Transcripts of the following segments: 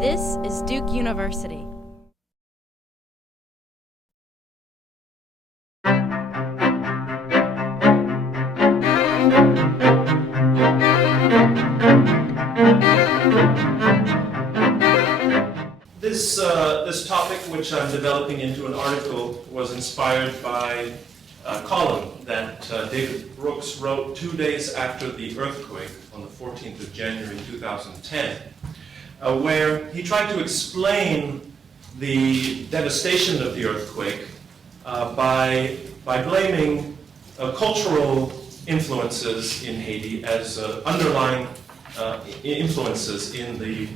This is Duke University. This topic, which I'm developing into an article, was inspired by a column that David Brooks wrote 2 days after the earthquake on the 14th of January 2010, where he tried to explain the devastation of the earthquake by blaming cultural influences in Haiti as underlying influences in the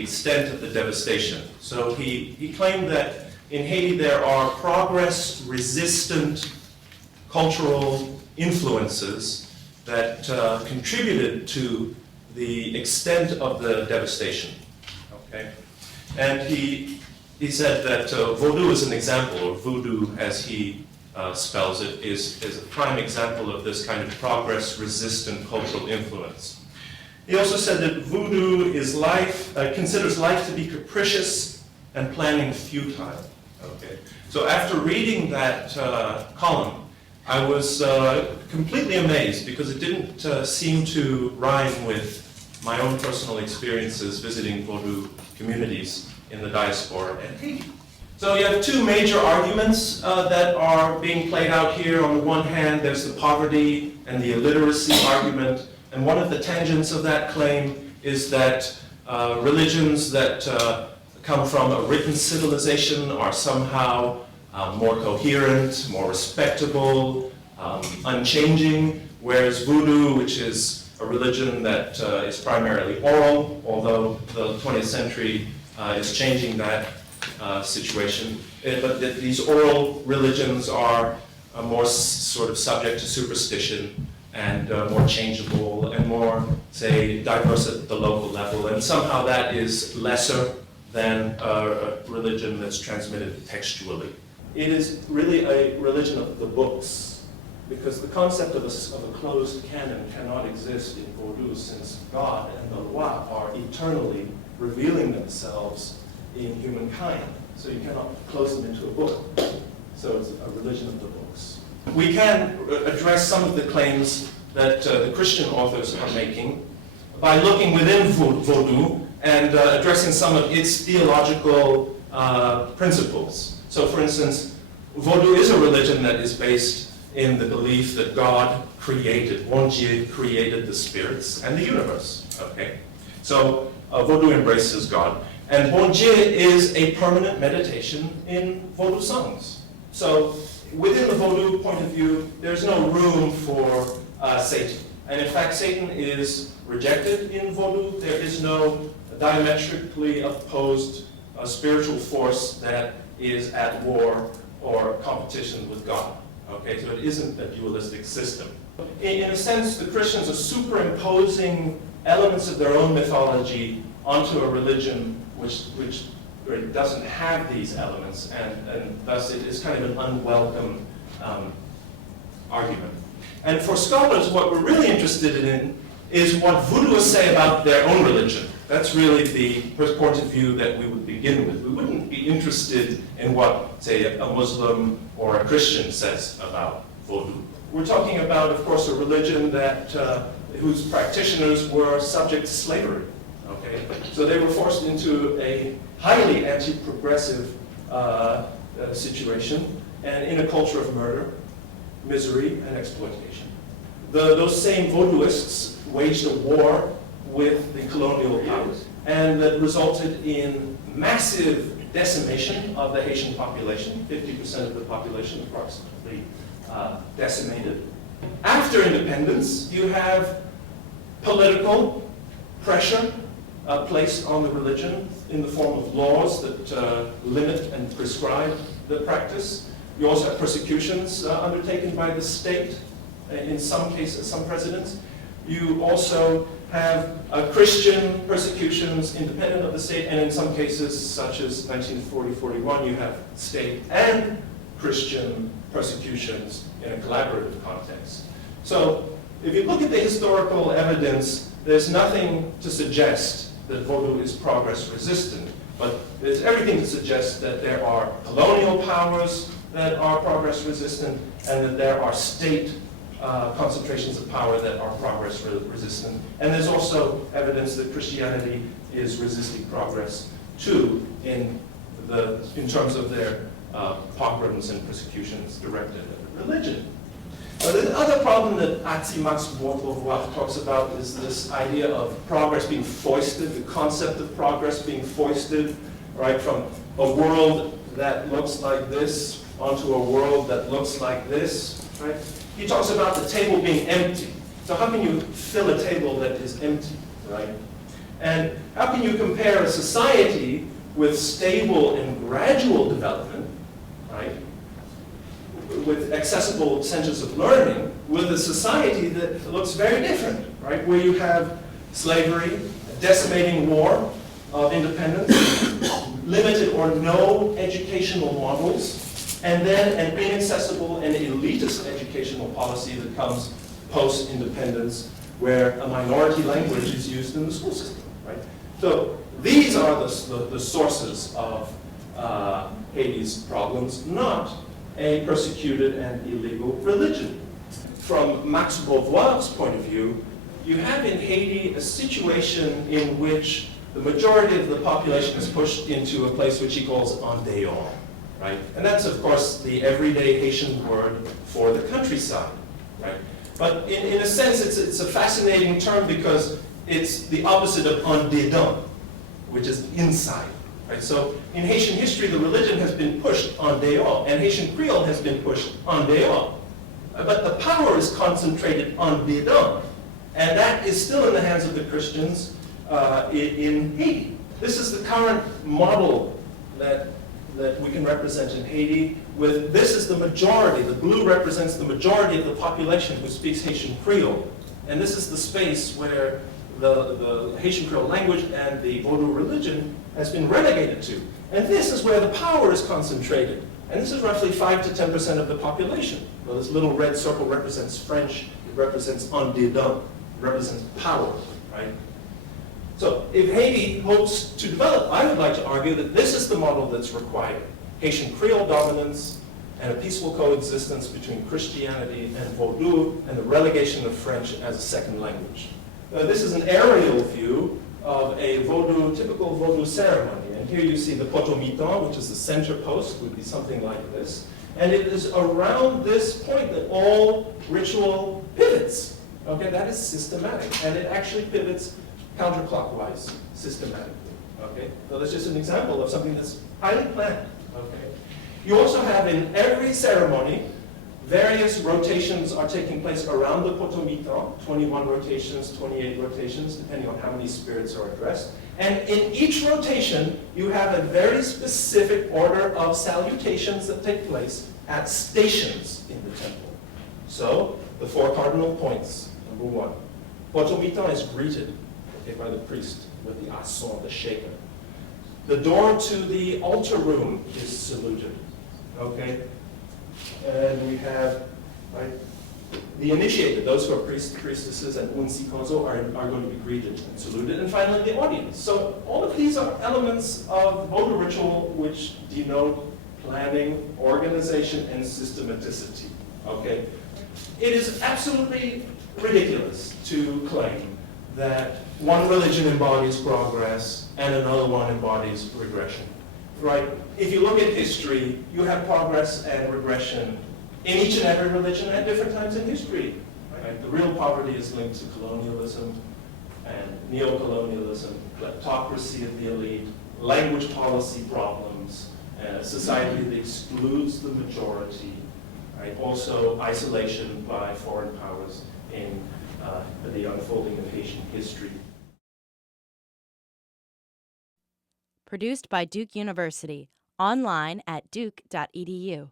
extent of the devastation. So he claimed that in Haiti there are progress-resistant cultural influences that contributed to the extent of the devastation. Okay? And he said that Vodou is an example, or voodoo as he spells it, is a prime example of this kind of progress-resistant cultural influence. He also said that voodoo is considers life to be capricious and planning futile. Okay. So after reading that column, I was completely amazed because it didn't seem to rhyme with my own personal experiences visiting Vodou communities in the diaspora and Haiti. So you have two major arguments that are being played out here. On the one hand, there's the poverty and the illiteracy argument. And one of the tangents of that claim is that religions that come from a written civilization are somehow more coherent, more respectable, unchanging, whereas voodoo, which is a religion that is primarily oral, although the 20th century is changing that situation, but that these oral religions are more sort of subject to superstition and more changeable and more, say, diverse at the local level. And somehow that is lesser than a religion that's transmitted textually. It is really a religion of the books, because the concept of a closed canon cannot exist in Vodou, since God and the Loi are eternally revealing themselves in humankind. So you cannot close them into a book. So it's a religion of the books. We can address some of the claims that the Christian authors are making by looking within Vodou and addressing some of its theological principles. So for instance, Vodou is a religion that is based in the belief that God created, Bon Dieu created the spirits and the universe. Okay? So Vodou embraces God. And Bon Dieu is a permanent meditation in Vodou songs. So within the Vodou point of view, there's no room for Satan. And in fact, Satan is rejected in Vodou. There is no diametrically opposed spiritual force that is at war or competition with God. Okay, so it isn't a dualistic system. In a sense, the Christians are superimposing elements of their own mythology onto a religion which doesn't have these elements, and thus it is kind of an unwelcome argument. And for scholars, what we're really interested in is what Vodouists say about their own religion. That's really the point of view that we would begin with. We wouldn't be interested in what, say, a Muslim or a Christian says about Vodou. We're talking about, of course, a religion that whose practitioners were subject to slavery. Okay? So they were forced into a highly anti-progressive situation, and in a culture of murder, misery, and exploitation. Those same Vodouists waged a war with the colonial powers, and that resulted in massive decimation of the Haitian population, 50% of the population approximately decimated. After independence, you have political pressure placed on the religion in the form of laws that limit and prescribe the practice. You also have persecutions undertaken by the state, in some cases, some presidents. You also have Christian persecutions independent of the state, and in some cases, such as 1940-41, you have state and Christian persecutions in a collaborative context. So if you look at the historical evidence, there's nothing to suggest that Vodou is progress resistant, but there's everything to suggest that there are colonial powers that are progress resistant, and that there are state concentrations of power that are progress resistant. And there's also evidence that Christianity is resisting progress too in terms of their pogroms and persecutions directed at religion. The other problem that Max Beauvoir talks about is this idea of progress being foisted, the concept of progress being foisted, right, from a world that looks like this onto a world that looks like this, right? He talks about the table being empty. So how can you fill a table that is empty, right? And how can you compare a society with stable and gradual development, right, with accessible centers of learning, with a society that looks very different, right, where you have slavery, a decimating war of independence, limited or no educational models, and then an inaccessible and elitist educational policy that comes post-independence, where a minority language is used in the school system, right? So these are the sources of Haiti's problems, not a persecuted and illegal religion. From Max Beauvoir's point of view, you have in Haiti a situation in which the majority of the population is pushed into a place which he calls en dehors, right? And that's, of course, the everyday Haitian word for the countryside, right? But in a sense, it's a fascinating term because it's the opposite of en dedans, which is inside, right? So in Haitian history, the religion has been pushed en dehors, and Haitian Creole has been pushed en dehors. But the power is concentrated en dedans, and that is still in the hands of the Christians in Haiti. This is the current model that we can represent in Haiti. With this is the majority. The blue represents the majority of the population who speaks Haitian Creole, and this is the space where the Haitian Creole language and the Vodou religion has been relegated to. And this is where the power is concentrated. And this is roughly 5 to 10% of the population. Well, this little red circle represents French. It represents en dedans. It represents power, right? So if Haiti hopes to develop, I would like to argue that this is the model that's required. Haitian Creole dominance and a peaceful coexistence between Christianity and Vodou, and the relegation of French as a second language. This is an aerial view of a Vodou, typical Vodou ceremony. And here you see the potomitan, which is the center post, would be something like this. And it is around this point that all ritual pivots. Okay, that is systematic. And it actually pivots counterclockwise systematically. Okay, so that's just an example of something that's highly planned. Okay, you also have in every ceremony, various rotations are taking place around the potomitan, 21 rotations, 28 rotations, depending on how many spirits are addressed. And in each rotation, you have a very specific order of salutations that take place at stations in the temple. So, the 4 cardinal points. Number 1, potomitan is greeted, okay, by the priest with the asson, the shaker. The door to the altar room is saluted, okay? And we have, right, the initiated, those who are priests, priestesses, and unsikozo are going to be greeted and saluted. And finally, the audience. So all of these are elements of Vodou ritual which denote planning, organization, and systematicity, okay? It is absolutely ridiculous to claim that one religion embodies progress and another one embodies regression, right? If you look at history, you have progress and regression in each and every religion at different times in history, right? The real poverty is linked to colonialism and neocolonialism, kleptocracy of the elite, language policy problems, a society that excludes the majority, right? Also isolation by foreign powers in the unfolding of Haitian history. Produced by Duke University. Online at duke.edu.